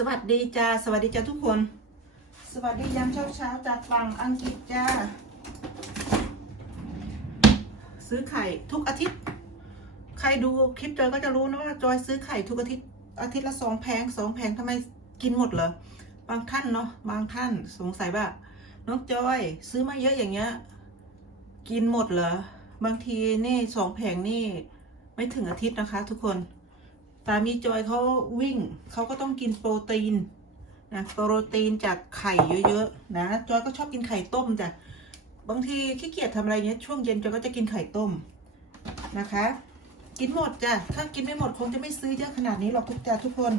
สวัสดีจ้า สวัสดีจ้าทุกคน สวัสดียามเช้าเช้าจากฝั่งอังกฤษจ้า ซื้อไข่ทุกอาทิตย์ ใครดูคลิปจอยก็จะรู้นะว่าจอยซื้อไข่ทุกอาทิตย์ อาทิตย์ละสองแผงสองแผงทำไมกินหมดเหรอ บางท่านเนาะ บางท่านสงสัยว่า น้องจอยซื้อมาเยอะอย่างเงี้ย กินหมดเหรอ บางทีนี่สองแผงนี่ไม่ถึงอาทิตย์นะคะ ทุกคน สามีจอยเขาวิ่งเขาก็ต้องกินโปรตีนนะโปรตีนจากไข่เยอะๆนะจอยก็ชอบกินไข่ต้มจ้ะบางทีขี้เกียจทำอะไรเงี้ยช่วงเย็นจอยก็จะกินไข่ต้มนะคะ กินหมดจ้ะถ้ากินไม่หมดคงจะไม่ซื้อเยอะขนาดนี้หรอกทุกจ้าทุกคน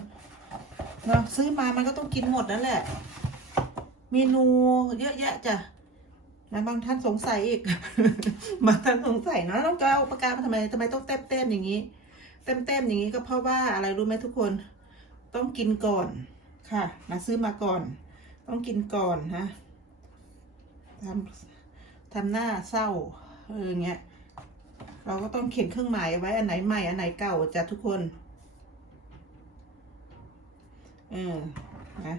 เนาะซื้อมามันก็ต้องกินหมดนั่นแหละ เมนูเยอะแยะจ้ะนะบางท่านสงสัยอีกบางท่านสงสัยเนอะน้องจอยเอาปากกามาทำไมทำไมต้องเต้มเต้มๆอย่างนี้ เต้มๆอย่างนี้ก็เพราะว่าอะไรรู้ไหมทุกคน ต้องกินก่อนค่ะนะซื้อมาก่อน ต้องกินก่อนนะทำทำหน้าเศร้าเอออย่างเงี้ยเราก็ต้องเขียนเครื่องหมายไว้อันไหนใหม่อันไหนเก่าจ้ะทุกคนเออนะ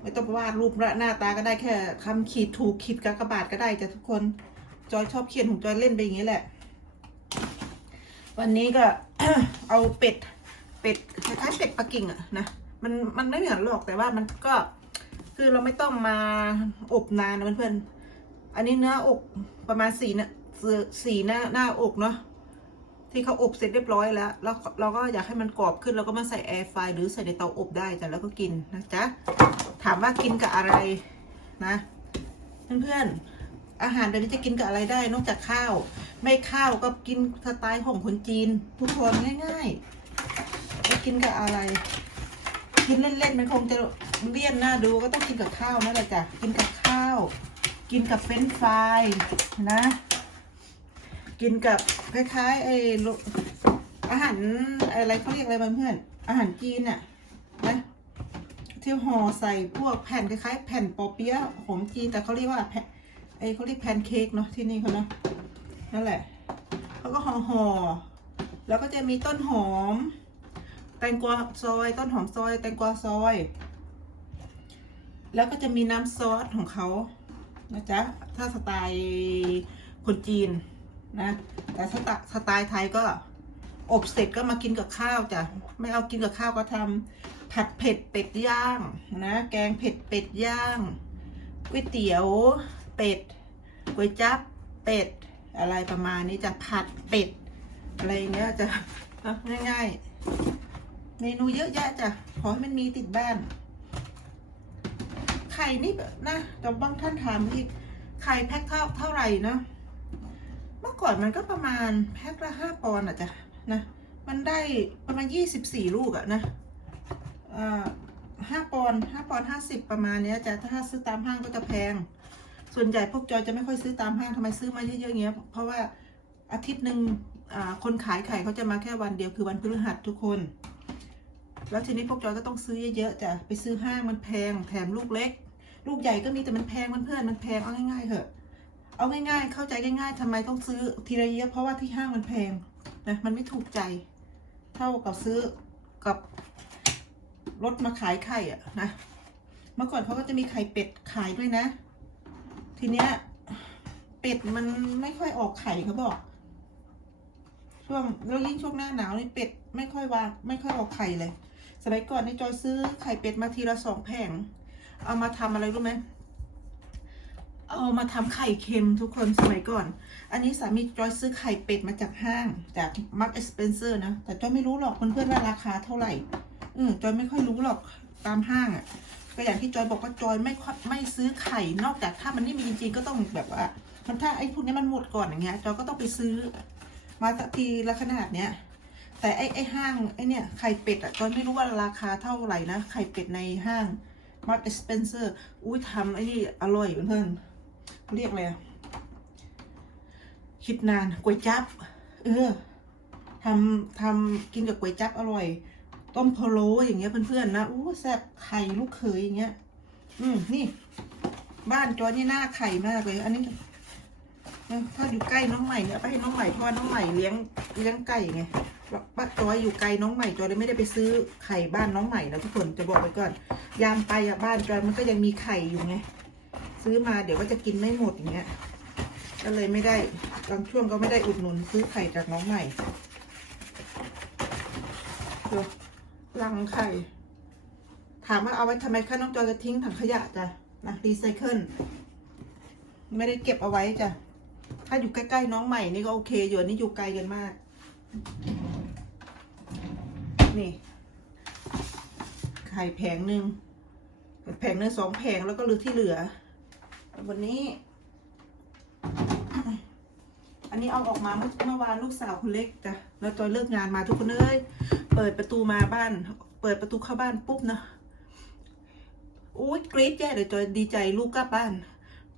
ไม่ต้องวาดรูปหน้าตาก็ได้แค่คำขีดถูกขีดกากบาทก็ได้จ้ะทุกคน จอยชอบเขียนของจอยเล่นไปอย่างนี้แหละ วันนี้ก็ เอาเป็ด เป็ดคล้ายๆเป็ดปักกิ่งอะนะ มันมันไม่เหมือนหรอกแต่ว่ามันก็ คือเราไม่ต้องมาอบนานนะเพื่อนๆอันนี้เนื้ออกประมาณสี่นะสี่หน้าหน้าอกเนาะที่เขาอบเสร็จเรียบร้อยแล้วแล้วเราก็อยากให้มันกรอบขึ้นเราก็มาใส่แอร์ไฟหรือใส่ในเตาอบได้จ้ะแล้วก็กินนะจ๊ะถามว่ากินกับอะไรนะ เพื่อนๆ อาหารเดี๋ยวนี้จะกินกับอะไรได้ นอกจากข้าว ไม่ข้าวก็กินสไตล์ของคนจีน ทุกคนง่ายๆจะกินกับอะไร กินเล่นๆมันคงจะเลี่ยนหน้าดูก็ต้องกินกับข้าวนั่นแหละจ้ะกินกับข้าว กินกับเฟรนฟรายนะ กินกับคล้ายๆไอ้อาหารอะไรเขาเรียกอะไรบ้างเพื่อน อาหารจีนอะนะที่ห่อใส่พวกแผ่นคล้ายๆ แผ่นปอเปี๊ยะของจีนแต่เขาเรียกว่าแผ่น อ้เขาเรียกแพนเค้กเนาะที่นี่เขาเนาะนั่นแหละเขาก็ห่อห่อๆแล้วก็จะมีต้นหอม แตงกวาซอย ต้นหอมซอย แตงกวาซอย แล้วก็จะมีน้ำซอสของเขานะจ๊ะถ้าสไตล์คนจีนนะแต่ถ้าตะสไตล์ไทยก็อบเสร็จก็มากินกับข้าวจ้ะไม่เอากินกับข้าวก็ทำผัดเผ็ดเป็ดย่างนะแกงเผ็ดเป็ดย่างก๋วยเตี๋ยวเป็ด ก๋วยจั๊บเป็ดอะไรประมาณนี้จะผัดเป็ด อะไรอย่างเงี้ยจะง่ายๆ เมนูเยอะแยะจ้ะขอให้มันมีติดบ้าน ไข่นี่นะแต่บางท่านถามอีกไข่แพ็คเท่าเท่าไหร่นะเมื่อก่อนมันก็ประมาณแพ็คละห้าปอนด์อะจ้ะนะมันได้ประมาณยี่สิบสี่ลูกอะนะห้าปอนห้าปอนห้าสิบประมาณเนี้ยจ้ะถ้าซื้อตามห้างก็จะแพง ส่วนใหญ่พวกจอยจะไม่ค่อยซื้อตามห้างทำไมซื้อมาเยอะๆอย่างเงี้ย เพราะว่าอาทิตย์หนึ่งคนขายไข่เขาจะมาแค่วันเดียวคือวันพฤหัสทุกคน แล้วทีนี้พวกจอยก็ต้องซื้อเยอะๆจ้ะไปซื้อห้างมันแพงแถมลูกเล็ก ลูกใหญ่ก็มีแต่มันแพงเพื่อนมันแพงเอาง่ายๆเถอะเอาง่ายๆ เข้าใจง่ายๆทำไมต้องซื้อทีละเยอะเพราะว่าที่ห้างมันแพงนะมันไม่ถูกใจ เท่ากับซื้อกับรถมาขายไข่อะนะเมื่อก่อนเขาก็จะมีไข่เป็ดขายด้วยนะ ทีเนี้ยเป็ดมันไม่ค่อยออกไข่เขาบอก ช่วงแล้วยิ่งช่วงหน้าหนาวนี่เป็ดไม่ค่อยวางไม่ค่อยออกไข่เลย สมัยก่อนนี่จอยซื้อไข่เป็ดมาทีละสองแผง เอามาทำอะไรรู้ไหมเอามาทำไข่เค็มทุกคนสมัยก่อน อันนี้สามีจอยซื้อไข่เป็ดมาจากห้างจากมาร์ s สเปนเซอร์นะ แต่จอยไม่รู้หรอกเพื่อนๆว่าราคาเท่าไหร่ อืมจอยไม่ค่อยรู้หรอกตามห้างอะ่ะ ก็อย่างที่จอยบอกว่าจอยไม่ไม่ซื้อไข่นอกจากถ้ามันไม่มีจริงๆก็ต้องแบบว่า มันถ้าไอ้พวกนี้มันหมดก่อนอย่างเงี้ยจอยก็ต้องไปซื้อ มาสักทีละขนาดเนี้ยแต่ไอ้ไอ้ห้างไอ้เนี่ยไข่เป็ดอะจอยไม่รู้ว่าราคาเท่าไหร่นะไข่เป็ดในห้างมาร์ s สเปนเซอร์อุ้ยทำไอ้นี่อร่อยเพื่อนเรียกอะไรคิดนานก๋วยจั๊บเออทำทำกินกับก๋วยจั๊บอร่อย ต้มพะโล้อย่างเงี้ยเพื่อนๆนะอู้แซ่บไข่ลูกเขยอย่างเงี้ย อืมนี่ บ้านจอยนี่หน้าไข่มากเลย อันนี้ถ้าอยู่ใกล้น้องใหม่เนี่ยไปให้น้องใหม่เพราะว่าน้องใหม่เลี้ยงเลี้ยงไก่ไงป้าจอยอยู่ไกลน้องใหม่จอยเลยไม่ได้ไปซื้อไข่บ้านน้องใหม่นะทุกคนจะบอกไว้ก่อน ยามไปอะบ้านจอยมันก็ยังมีไข่อยู่ไงซื้อมาเดี๋ยวก็จะกินไม่หมดอย่างเงี้ยก็เลยไม่ได้บางช่วงก็ไม่ได้อุดหนุนซื้อไข่จากน้องใหม่ดู ลังไข่ ถามว่าเอาไว้ทำไมคะน้องจอยจะทิ้งถังขยะจ้ะนะรีไซเคิลไม่ได้เก็บเอาไว้จ้ะ ถ้าอยู่ใกล้ๆน้องใหม่นี่ก็โอเคอยู่อันนี้อยู่ไกลกันมาก นี่ ไข่แผงหนึ่งแผงหนึ่งสองแผงแล้วก็เหลือที่เหลือ วันนี้ อันนี้เอาออกมาเมื่อเมื่อวานลูกสาวคุณเล็กจ้ะแล้วจอยเลิกงานมาทุกคนเอ้ยเปิดประตูมาบ้าน เปิดประตูเข้าบ้านปุ๊บนะอุ้ยกรี๊ดแย่เลยจอยดีใจลูกกลับบ้าน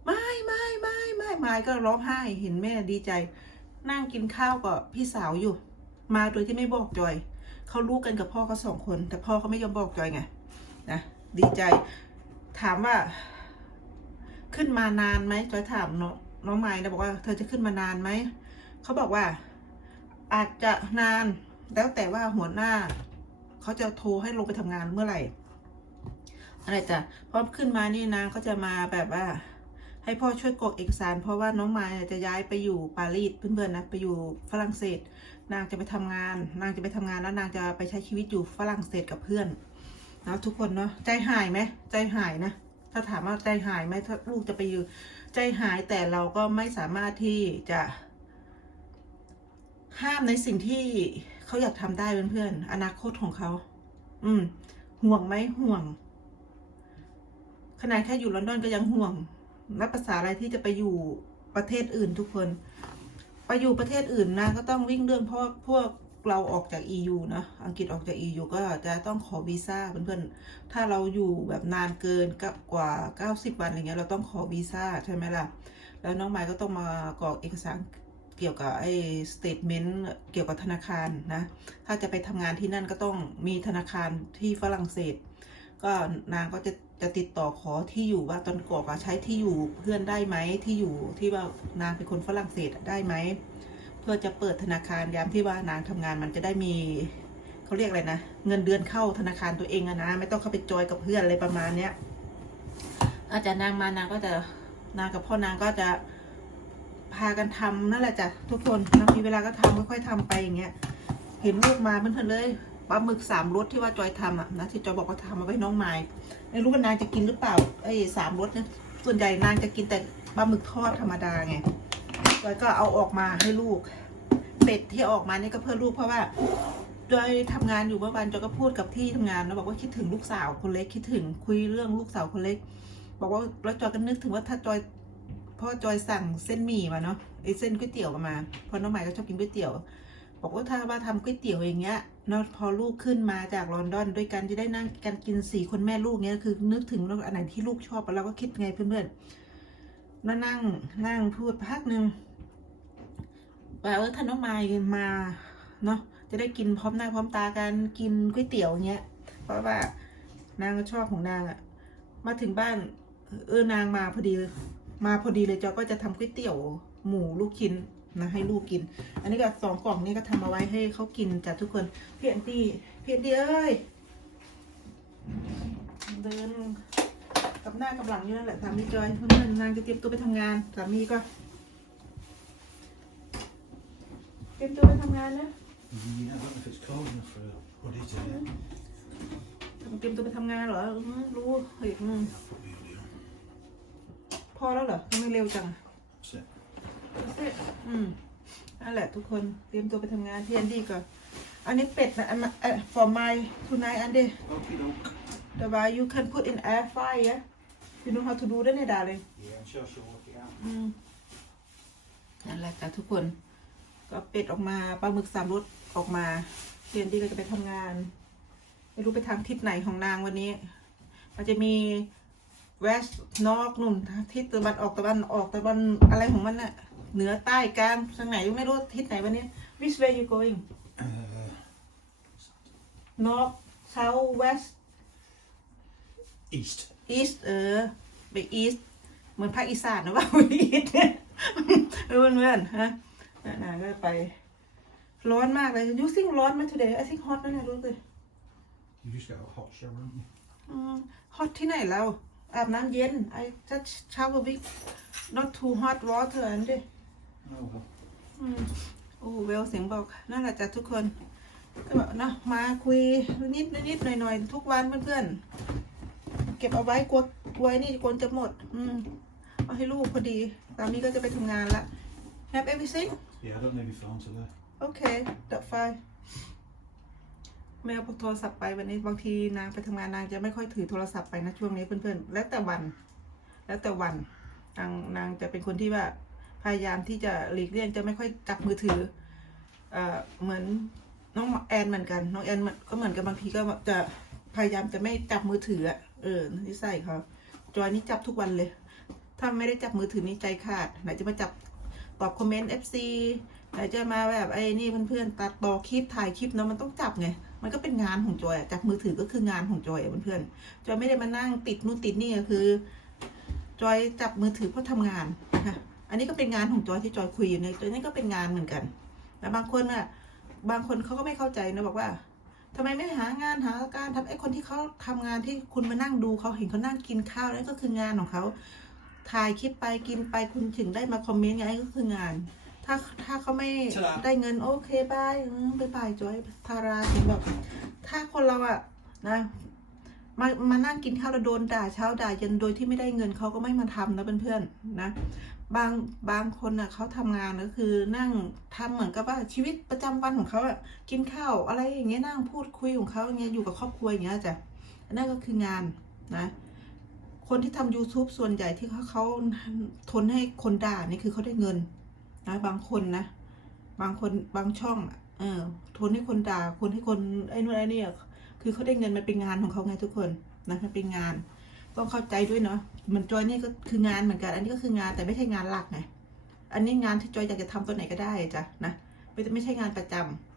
ไม่ไม่ไม่ไม่ไม่ก็ร้องไห้เห็นแม่ดีใจ นั่งกินข้าวกับพี่สาวอยู่ มาโดยที่ไม่บอกจอยเขารู้กันกับพ่อเขาสองคน แต่พ่อเขาไม่ยอมบอกจอยไงนะดีใจ ถามว่า ขึ้นมานานไหมจอยถามเน้อง น้องไม้นะบอกว่าเธอจะขึ้นมานานไหมเขาบอกว่า อาจจะนานแล้วแต่ว่าหัวหน้าเขาจะโทรให้ลงไปทำงานเมื่อไหร่อะไรจ้ะเพราะขึ้นมานี่นางก็จะมาแบบว่า ให้พ่อช่วยกรอกเอกสาร เพราะว่าน้องไม้จะย้ายไปอยู่ปารีสเพื่อนๆนะไปอยู่ฝรั่งเศส นางจะไปทำงาน นางจะไปทำงานแล้วนางจะไปใช้ชีวิตอยู่ฝรั่งเศสกับเพื่อนนะทุกคนเนาะใจหายไหมใจหายนะถ้าถามว่าใจหายไหมถ้าลูกจะไปอยู่ ใจหายแต่เราก็ไม่สามารถที่จะห้ามในสิ่งที่เขาอยากทำได้เพื่อนๆอนาคตของเขา อืม ห่วงไหมห่วง ขนาดแค่อยู่ลอนดอนก็ยังห่วงนับภาษาอะไรที่จะไปอยู่ประเทศอื่นทุกคน ไปอยู่ประเทศอื่นนะก็ต้องวิ่งเรื่องเพราะพวก เราออกจาก EU เนะอังกฤษออกจาก EU ก็จะต้องขอวีซ่าเพื่อนๆ ถ้าเราอยู่แบบนานเกินกับกว่า 90 วันอะไรเงี้ยเราต้องขอวีซ่าใช่ไหมล่ะ แล้วน้องไม้ก็ต้องมากรอกเอกสารเกี่ยวกับไอ้สเตทเมนต์เกี่ยวกับธนาคารนะ ถ้าจะไปทำงานที่นั่นก็ต้องมีธนาคารที่ฝรั่งเศส ก็นางก็จะจะติดต่อขอที่อยู่ว่าตอนกรอกอะใช้ที่อยู่เพื่อนได้ไหมที่อยู่ที่ว่านางเป็นคนฝรั่งเศสได้ไหม พื่อจะเปิดธนาคารยามที่ว่านางทำงานมันจะได้มีเขาเรียกอะไรนะเงินเดือนเข้าธนาคารตัวเองอะนะ ไม่ต้องเข้าไปจอยกับเพื่อนอะไรประมาณเนี้ยอาจารย์นางมานางก็จะนางกับพ่อนางก็จะพากันทำนั่นแหละจ้ะทุกคนนางมีเวลาก็ทำค่อยๆทำไปอย่างเงี้ย เห็นลูกมาเพื่อนๆเลยปลาหมึกสามรสที่ว่าจอยทำอะนะที่จอยบอกว่าทำมาไว้น้องไม้ไม่รู้ว่านางจะกินหรือเปล่าไอ้สามรสเนี่ยส่วนใหญ่นางจะกินแต่ปลาหมึกทอดธรรมดาไง จอยก็เอาออกมาให้ลูก เป็ดที่ออกมานี่ก็เพื่อลูกเพราะว่าจอยทำงานอยู่เมื่อวานจอยก็พูดกับที่ทำงานนะบอกว่าคิดถึงลูกสาวคนเล็กคิดถึงคุยเรื่องลูกสาวคนเล็ก บอกว่าแล้วจอยก็นึกถึงว่าถ้าจอยพ่อจอยสั่งเส้นหมี่มาเนาะไอ้เส้นก๋วยเตี๋ยวมาเพราะน้องใหม่ก็ชอบกินก๋วยเตี๋ยว บอกว่าถ้าว่าทำก๋วยเตี๋ยวอย่างเงี้ยเนาะพอลูกขึ้นมาจากลอนดอนด้วยกันจะได้นั่งกันกินสี่คนแม่ลูกเงี้ยคือ นึกถึงอันไหนที่ลูกชอบแล้วก็คิดไงเพื่อนๆนั่งนั่งพูดพักหนึ่ง ว่าเออถ้าน้องมายมาเนาะจะได้กินพร้อมหน้าพร้อมตากันกินก๋วยเตี๋ยวเงี้ยเพราะว่านางก็ชอบของนางอะมาถึงบ้านเออนางมาพอดี มาพอดีเลยจอก็จะทำก๋วยเตี๋ยวหมูลูกชิ้นนะให้ลูกกิน อันนี้ก็สองกล่องนี้ก็ทำเอาไว้ให้เขากินจ้ะทุกคนเพี่แอนตี้พี่แอนตี้เอ้ยเดินกับหน้ากับหลังอยู่นั่นแหละสามีจอยเพื่อนนางจะเตรียมตัวไปทำงานสามีก็ เตรียมตัวไปทำงานนะ Yeah, I don't know if it's cold enough for a hoodie today. เตรียมตัวไปทำงานเหรออืมรู้เฮ้ยอืม Probably only on. พอแล้วเหรอทำไมเร็วจัง That's it. อืมนั่นแหละทุกคนเตรียมตัวไปทำงานที่แอนดี้ก่อน อันนี้เป็ดนะอันเอ่อ for my tonight อันเดี Okie doke. แต่ว่า you can put in air fryer you know how to do that เนี่ยดาเลย Yeah, I'm sure she'll work it out. อืมนั่นแหละจ้ะทุกคน ก็เป็ดออกมาปลาหมึกสามรสออกมาเรียนดีก็จะไปทำงาน ไม่รู้ไปทางทิศไหนของนางวันนี้ มันจะมีเวสนอกนุ่นทิศตะวันออกตะวันออกตะวันอะไรของมันน่ะเหนือใต้กลางทางไหนไม่รู้ทิศไหนวันนี้ which way you going Uh, north south west east. east เออไป east เหมือนภาคอีสานนะว่า east เนี่ยเออเพื่อนๆฮะ นางก็ไป ร้อนมากเลย you think ร้อนไหม today I think hot นั่นแหละรู้เลย You just get a hot shower, haven't you? อืม hot ที่ไหนแล้วอาบน้ำเย็น I just shower with not too hot water อันเด้ Oh well. อืมโอ้เวลเสียงบอกนั่นแหละจ้ะทุกคนก็แบบเนอะมาคุยนิดนิดหน่อยหน่อยๆทุกวันเพื่อนๆเก็บเอาไว้กลัวกลัวไอ้นี่กลัวจะหมด อืมเอาให้ลูกพอดีสามีก็จะไปทำงานละ Have everything Yeah, I don't need my phone today. โอเคดับไฟแม่เอาโทรศัพท์ไปวันนี้บางทีนางไปทำงานนางจะไม่ค่อยถือโทรศัพท์ไปนะช่วงนี้เพื่อนๆ แล้วแต่วัน แล้วแต่วัน นางนางจะเป็นคนที่ว่าพยายามที่จะหลีกเลี่ยงจะไม่ค่อยจับมือถือเอ่อเหมือนน้องแอนเหมือนกัน น้องแอนมันก็เหมือนกันบางทีก็จะพยายามจะไม่จับมือถืออะเออนิสัยเขาจอยนี่จับทุกวันเลย ถ้าไม่ได้จับมือถือนี่ใจขาดไหนจะมาจับ ตอบคอมเมนต์ FC ไหนจะมาแบบไอ้นี่เพื่อนๆตัดต่อคลิปถ่ายคลิปเนาะมันต้องจับไง มันก็เป็นงานของจอยอะจับมือถือก็คืองานของจอยเพื่อนๆจอยไม่ได้มานั่งติดนู่นติดนี่คือ จอยจับมือถือเพื่อทำงานนะคะอันนี้ก็เป็นงานของจอยที่จอยคุยอยู่ในจอยนี่ก็เป็นงานเหมือนกันแต่บางคนอะบางคนเขาก็ไม่เข้าใจนะบอกว่าทำไมไม่หางานหาการทำไอ้คนที่เขาทำงานที่คุณมานั่งดูเขาเห็นเขานั่งกินข้าวนั่นก็คืองานของเขา ถ่ายคลิปไปกินไปคุณถึงได้มาคอมเมนต์ไงก็คืองาน ถ้าถ้าเขาไม่ใช่ละได้เงินโอเคบายอืมบายบายจอยทาราถึงแบบ ถ้าคนเราอะนะมามานั่งกินข้าวแล้วโดนด่าเช้าด่าเย็นโดยที่ไม่ได้เงินเขาก็ไม่มาทำนะเพื่อนๆนะ บางบางคนน่ะเขาทำงานก็คือนั่งทำเหมือนกับว่าชีวิตประจำวันของเขาอะกินข้าวอะไรอย่างเงี้ยนั่งพูดคุยของเขาอย่างเงี้ยอยู่กับครอบครัวอย่างเงี้ยจ้ะอันนั่นก็คืองานนะ คนที่ทำ YouTube ส่วนใหญ่ที่เขาเขาทนให้คนด่านี่คือเขาได้เงินนะบางคนนะ บางคนบางช่องเออทนให้คนด่า คนให้คนไอ้นู่นไอ้นี่คือเขาได้เงินมันเป็นงานของเขาไงทุกคนนะมันเป็นงานต้องเข้าใจด้วยเนาะมันจอยนี่ก็คืองานเหมือนกัน อันนี้ก็คืองานแต่ไม่ใช่งานหลักไงอันนี้งานที่จอยอยากจะทำตัวไหนก็ได้จ้ะนะไม่ไม่ใช่งานประจ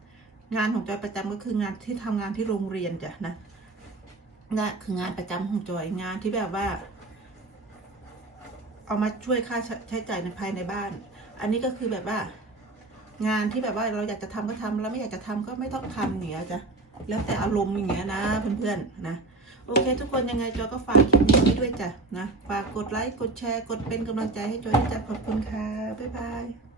ำงานของจอยประจำก็คืองานที่ทำงานที่โรงเรียนจ้ะนะ นะคืองานประจำของจอยงานที่แบบว่า เอามาช่วยค่าใช้ใจ่ายในภายในบ้าน อันนี้ก็คือแบบว่า งานที่แบบว่าเราอยากจะทำก็ทำแล้วไม่อยากจะทำก็ไม่ต้องทำอย่างเงี้ยจ้ะแล้วแต่อารมณ์อย่างเงี้ยนะเพื่อนๆนะโอเค ทุกคนยังไงจอยก็ฝากคลิปนี้ไว้ด้วยจ้ะนะฝากกดไลค์กดแชร์กดเป็นกำลังใจให้จอยด้วยจ้ะขอบคุณค่ะบ๊ายบาย